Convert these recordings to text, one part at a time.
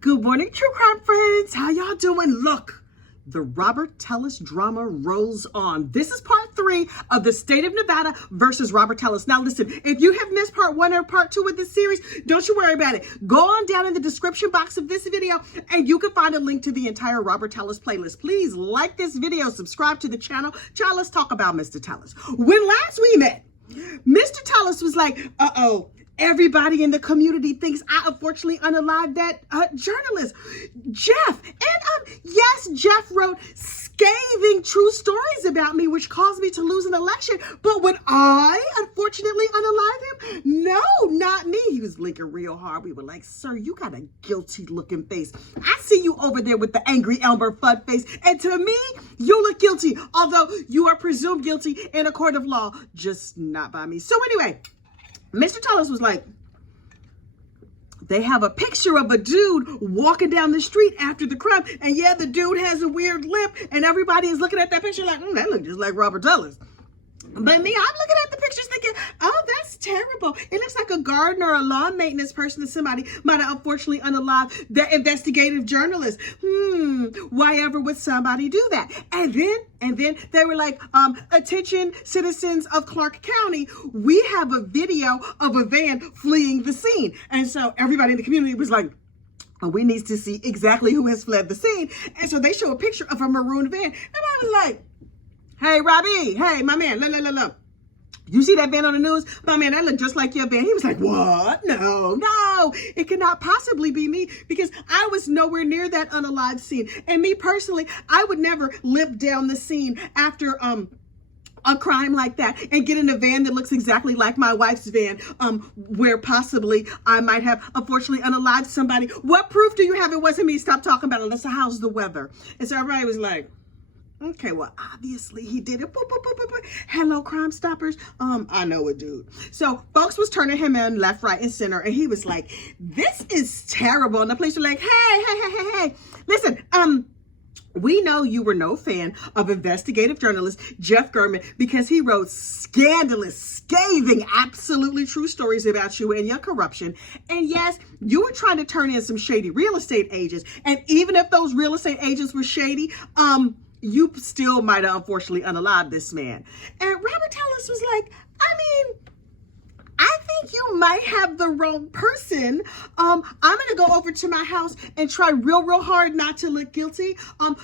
Good morning, true crime friends. How y'all doing? Look, the Robert Tellis drama rolls on. This is part 3 of the state of Nevada versus Robert Tellis. Now listen, if you have missed part 1 or part 2 of this series, don't you worry about it. Go on down in the description box of this video and you can find a link to the entire Robert Tellis playlist. Please like this video, subscribe to the channel. Child, let's talk about Mr. Tellis. When last we met, Mr. Tellis was like, everybody in the community thinks I unfortunately unalived that journalist, Jeff. And yes, Jeff wrote scathing true stories about me, which caused me to lose an election. But would I unfortunately unalive him? No, not me. He was blinking real hard. We were like, sir, you got a guilty looking face. I see you over there with the angry Elmer Fudd face. And to me, you look guilty, although you are presumed guilty in a court of law, just not by me. So anyway, Mr. Tellis was like, they have a picture of a dude walking down the street after the crime. And yeah, the dude has a weird lip. And everybody is looking at that picture like, that looks just like Robert Tellis. But me, I'm looking at the pictures thinking, oh, that's terrible. It looks like a gardener or a lawn maintenance person that somebody might have unfortunately unalived the investigative journalist. Why ever would somebody do that? And then they were like, attention citizens of Clark County, we have a video of a van fleeing the scene. And so everybody in the community was like, we need to see exactly who has fled the scene. And so they show a picture of a maroon van. And I was like, hey, Robbie, hey, my man, look. You see that van on the news? My man, that looked just like your van. He was like, what? No, it cannot possibly be me because I was nowhere near that unalived scene. And me personally, I would never limp down the scene after a crime like that and get in a van that looks exactly like my wife's van, where possibly I might have unfortunately unalived somebody. What proof do you have it wasn't me? Stop talking about it. Let's how's the weather? And so everybody was like, okay, well, obviously he did it. Boop, boop, boop, boop, boop. Hello, Crime Stoppers. I know a dude. So folks was turning him in left, right, and center, and he was like, this is terrible. And the police were like, hey. Listen, we know you were no fan of investigative journalist Jeff German because he wrote scandalous, scathing, absolutely true stories about you and your corruption. And yes, you were trying to turn in some shady real estate agents. And even if those real estate agents were shady, you still might have unfortunately unalived this man. And Robert Tellis was like, I think you might have the wrong person. I'm going to go over to my house and try real hard not to look guilty.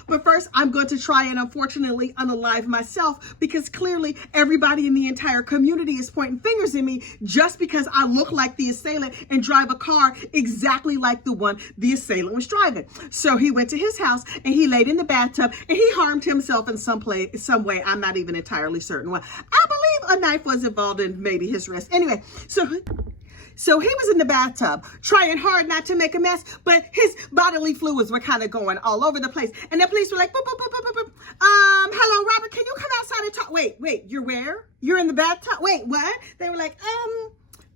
But first, I'm going to try and unfortunately unalive myself because clearly everybody in the entire community is pointing fingers at me just because I look like the assailant and drive a car exactly like the one the assailant was driving. So he went to his house and he laid in the bathtub and he harmed himself in some way. I'm not even entirely certain why. I believe a knife was involved in maybe his wrist. Anyway, so he was in the bathtub trying hard not to make a mess, but his bodily fluids were kind of going all over the place. And the police were like, boop, boop, boop, boop, boop, boop. Hello, Robert, can you come outside and talk? Wait, you're where? You're in the bathtub? Wait, what? They were like,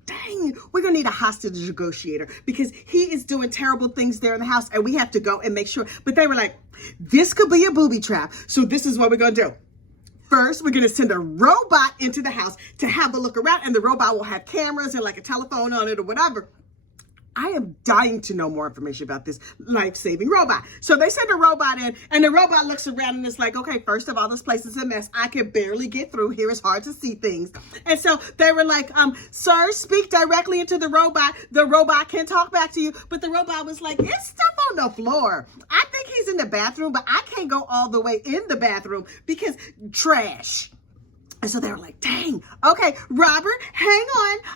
dang, we're gonna need a hostage negotiator because he is doing terrible things there in the house and we have to go and make sure. But they were like, this could be a booby trap. So this is what we're gonna do. First, we're going to send a robot into the house to have a look around, and the robot will have cameras and like a telephone on it or whatever. I am dying to know more information about this life-saving robot. So they send a robot in, and the robot looks around and it's like, okay, first of all, this place is a mess. I can barely get through here. It's hard to see things. And so they were like, sir, speak directly into the robot. The robot can talk back to you. But the robot was like, it's stuff on the floor. I think he's in the bathroom, but I can't go all the way in the bathroom because trash. And so they were like, dang, okay, Robert, hang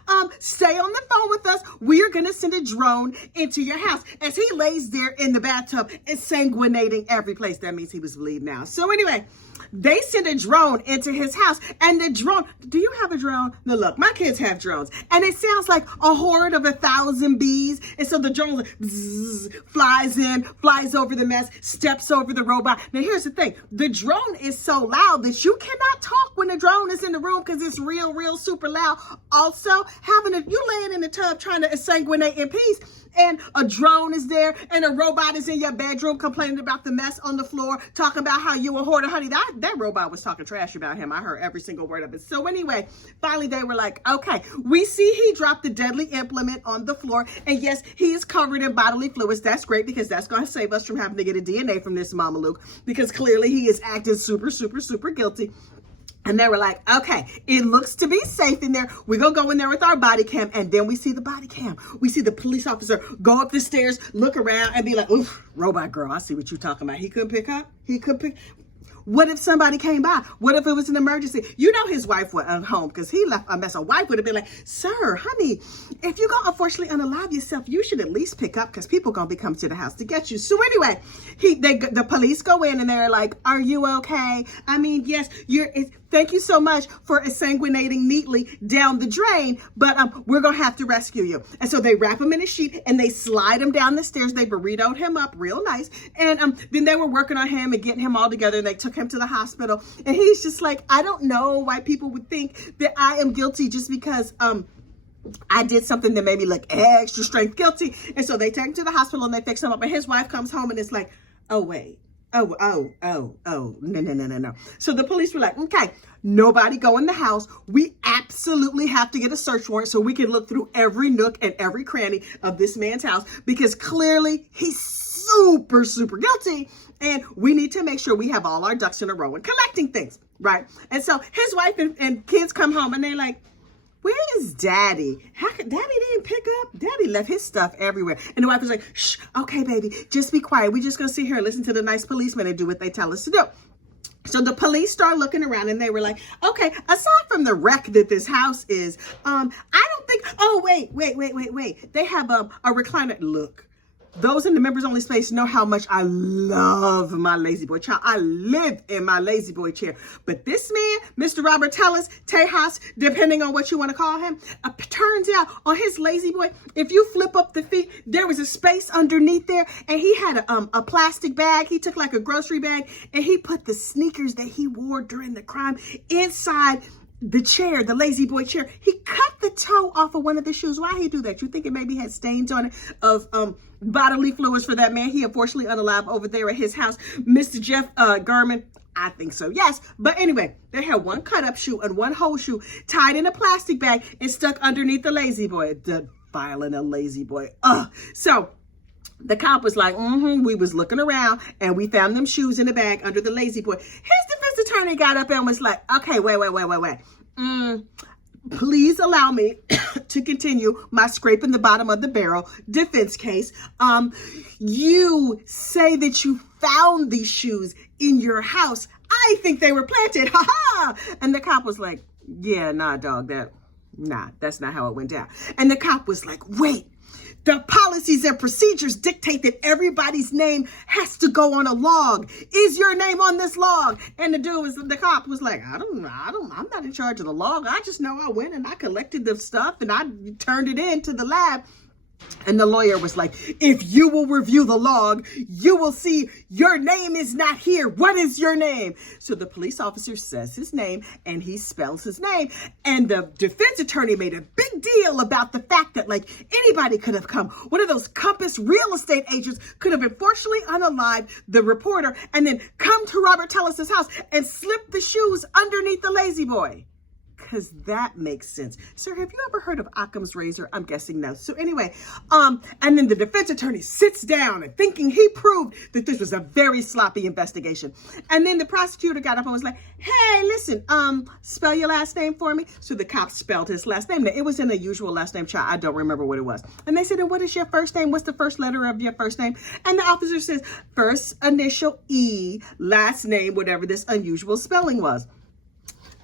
on, stay on the phone with us. We are going to send a drone into your house. As he lays there in the bathtub, sanguinating every place. That means he was bleeding out. So anyway, they sent a drone into his house, and the drone, do you have a drone? No, look, my kids have drones, and it sounds like a horde of 1,000 bees. And so the drone like, bzzz, flies in, flies over the mess, steps over the robot. Now here's the thing, the drone is so loud that you cannot talk when the drone drone is in the room because it's real super loud. Also, you laying in the tub trying to sanguinate in peace, and a drone is there, and a robot is in your bedroom complaining about the mess on the floor, talking about how you a hoarder, honey. That robot was talking trash about him. I heard every single word of it. So anyway, finally they were like, okay, we see he dropped the deadly implement on the floor, and yes, he is covered in bodily fluids. That's great, because that's going to save us from having to get a DNA from this Mama Luke, because clearly he is acting super guilty. And they were like, okay, it looks to be safe in there. We're going to go in there with our body cam. And then we see the body cam. We see the police officer go up the stairs, look around, and be like, oof, robot girl, I see what you're talking about. He couldn't pick up. What if somebody came by? What if it was an emergency? You know his wife was at home because he left a mess. A wife would have been like, sir, honey, if you're going to unfortunately unalive yourself, you should at least pick up, because people going to be coming to the house to get you. So anyway, the police go in and they're like, are you okay? I mean, yes, thank you so much for sanguinating neatly down the drain, but we're going to have to rescue you. And so they wrap him in a sheet and they slide him down the stairs. They burritoed him up real nice. And then they were working on him and getting him all together, and they took him to the hospital. And he's just like, I don't know why people would think that I am guilty just because I did something that made me look extra strength guilty. And so they take him to the hospital and they fix him up. And his wife comes home and it's like, oh, wait. Oh, no. So the police were like, okay, nobody go in the house. We absolutely have to get a search warrant so we can look through every nook and every cranny of this man's house, because clearly he's super guilty. And we need to make sure we have all our ducks in a row and collecting things, right? And so his wife and kids come home and they're like, where is Daddy? Daddy didn't pick up. Daddy left his stuff everywhere. And the wife was like, shh, okay, baby, just be quiet. We're just going to sit here and listen to the nice policemen and do what they tell us to do. So the police start looking around and they were like, okay, aside from the wreck that this house is, I don't think, oh, wait. They have a recliner. Look. Those in the members only space know how much I love my lazy boy child. I live in my lazy boy chair. But this man, Mr. Robert Tellis, Tejas, depending on what you want to call him, turns out on his lazy boy, if you flip up the feet, there was a space underneath there, and he had a plastic bag. He took like a grocery bag, and he put the sneakers that he wore during the crime inside the chair, the lazy boy chair. He cut the toe off of one of the shoes. Why he do that? You think it maybe had stains on it of bodily fluids for that man? He unfortunately unalive over there at his house. Mr. Jeff Garman, I think so, yes. But anyway, they had one cut up shoe and one whole shoe tied in a plastic bag and stuck underneath the lazy boy. The violent a lazy boy. So the cop was like, we was looking around and we found them shoes in the bag under the lazy boy. His defense attorney got up and was like, okay, wait. Please allow me to continue my scraping the bottom of the barrel defense case. You say that you found these shoes in your house. I think they were planted. Ha ha. And the cop was like, yeah, nah, dog, that's not how it went down. And the cop was like, wait. The policies and procedures dictate that everybody's name has to go on a log. Is your name on this log? And the cop was like, I'm not in charge of the log. I just know I went and I collected the stuff and I turned it in to the lab. And the lawyer was like, if you will review the log, you will see your name is not here. What is your name? So the police officer says his name and he spells his name. And the defense attorney made a big deal about the fact that like anybody could have come. One of those Compass real estate agents could have unfortunately unalived the reporter and then come to Robert Tellis's house and slip the shoes underneath the lazy boy. Because that makes sense. Sir, have you ever heard of Occam's razor? I'm guessing no. So anyway, and then the defense attorney sits down and thinking he proved that this was a very sloppy investigation. And then the prosecutor got up and was like, hey, listen, spell your last name for me. So the cop spelled his last name. Now, it was an unusual last name, child. I don't remember what it was. And they said, and what is your first name? What's the first letter of your first name? And the officer says, first initial E, last name, whatever this unusual spelling was.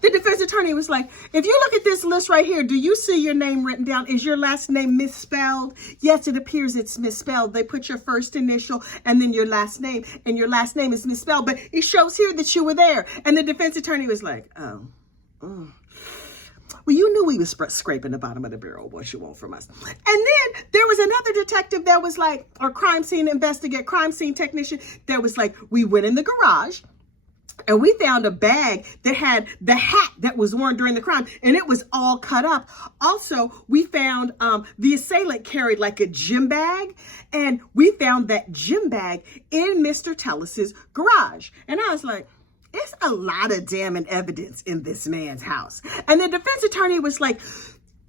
The defense attorney was like, if you look at this list right here, do you see your name written down? Is your last name misspelled? Yes, it appears it's misspelled. They put your first initial and then your last name, and your last name is misspelled, but it shows here that you were there. And the defense attorney was like, oh. Well, you knew we was scraping the bottom of the barrel. What you want from us? And then there was another detective that was like, or crime scene technician that was like, we went in the garage. And we found a bag that had the hat that was worn during the crime, and it was all cut up. Also, we found the assailant carried like a gym bag, and we found that gym bag in Mr. Tellis's garage. And I was like, it's a lot of damning evidence in this man's house. And the defense attorney was like,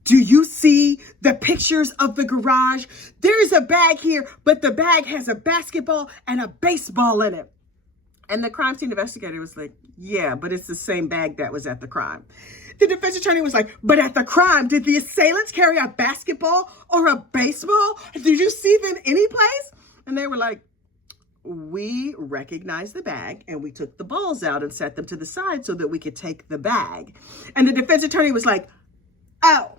do you see the pictures of the garage? There's a bag here, but the bag has a basketball and a baseball in it. And the crime scene investigator was like, yeah, but it's the same bag that was at the crime. The defense attorney was like, but at the crime, did the assailants carry a basketball or a baseball? Did you see them anyplace? And they were like, we recognized the bag and we took the balls out and set them to the side so that we could take the bag. And the defense attorney was like, oh,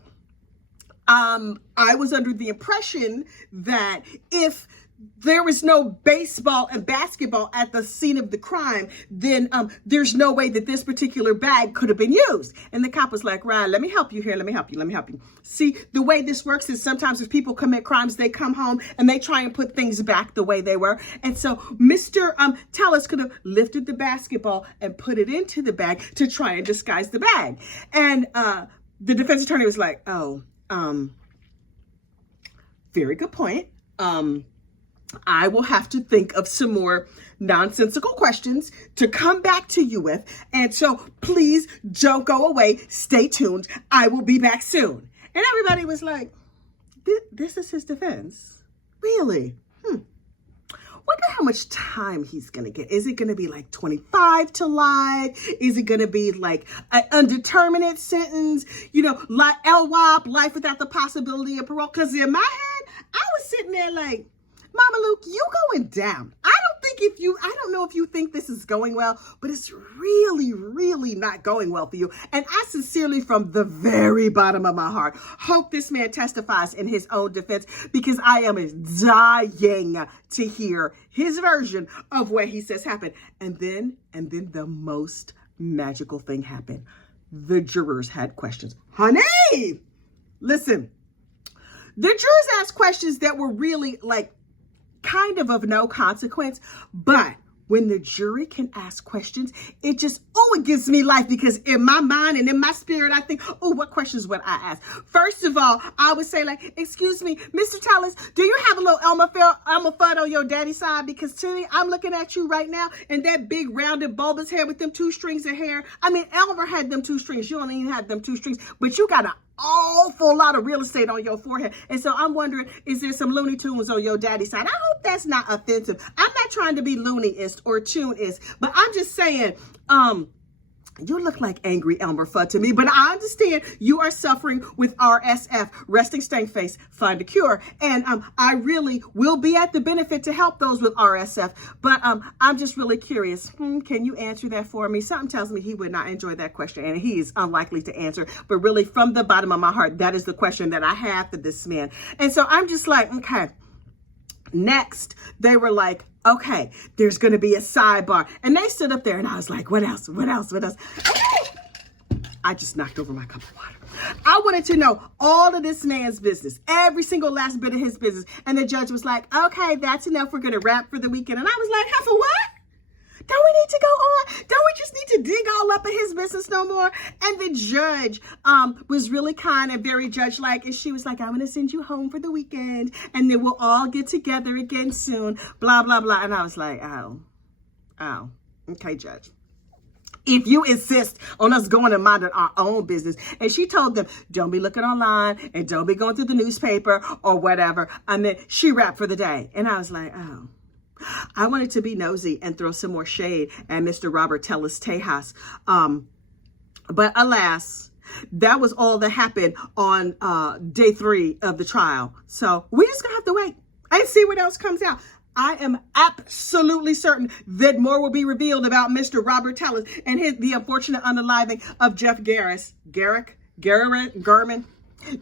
I was under the impression that if there was no baseball and basketball at the scene of the crime, then there's no way that this particular bag could have been used. And the cop was like, Ryan, let me help you here. Let me help you. See, the way this works is sometimes if people commit crimes, they come home and they try and put things back the way they were. And so Mr. Tellis could have lifted the basketball and put it into the bag to try and disguise the bag. And the defense attorney was like, oh, very good point. I will have to think of some more nonsensical questions to come back to you with. And so please don't go away. Stay tuned. I will be back soon. And everybody was like, this is his defense? Really? Wonder how much time he's going to get. Is it going to be like 25 to life? Is it going to be like an undeterminate sentence? You know, like LWOP, life without the possibility of parole? Because in my head, I was sitting there like, Mama Luke, you going down. I don't know if you think this is going well, but it's really, really not going well for you. And I sincerely, from the very bottom of my heart, hope this man testifies in his own defense, because I am dying to hear his version of what he says happened. And then the most magical thing happened. The jurors had questions. Honey, listen, the jurors asked questions that were really like, kind of no consequence, but when the jury can ask questions, it gives me life, because in my mind and in my spirit, I think, oh, what questions would I ask? First of all, I would say like, excuse me, Mr. Tellis, do you have a little Elmer Fudd on your daddy's side? Because to me, I'm looking at you right now and that big rounded bulbous hair with them 2 strings of hair. I mean, Elmer had them 2 strings. You don't even have them 2 strings, but you got an awful lot of real estate on your forehead. And so I'm wondering, is there some Looney Tunes on your daddy's side? I hope that's not offensive. I'm not trying to be Looney-ist or Tune-ist, but I'm just saying, you look like angry Elmer Fudd to me, but I understand you are suffering with RSF, resting stank face, find a cure. And I really will be at the benefit to help those with RSF. But I'm just really curious. Can you answer that for me? Something tells me he would not enjoy that question, and he is unlikely to answer. But really, from the bottom of my heart, that is the question that I have for this man. And so I'm just like, okay. Next, they were like, okay, there's going to be a sidebar. And they stood up there and I was like, what else? I just knocked over my cup of water. I wanted to know all of this man's business, every single last bit of his business. And the judge was like, okay, that's enough. We're going to wrap for the weekend. And I was like, for what? Don't we need to go on? Don't we just need to dig all up in his business no more? And the judge was really kind and very judge-like. And she was like, I'm going to send you home for the weekend. And then we'll all get together again soon. Blah, blah, blah. And I was like, oh, okay, judge. If you insist on us going and minding our own business. And she told them, don't be looking online and don't be going through the newspaper or whatever. And then she wrapped for the day. And I was like, oh. I wanted to be nosy and throw some more shade at Mr. Robert Tellis Tejas. But alas, that was all that happened on day 3 of the trial. So we're just going to have to wait and see what else comes out. I am absolutely certain that more will be revealed about Mr. Robert Tellis and the unfortunate unaliving of Jeff Garrick,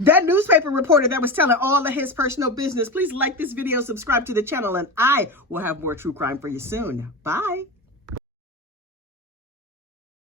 that newspaper reporter that was telling all of his personal business. Please like this video, subscribe to the channel, and I will have more true crime for you soon. Bye.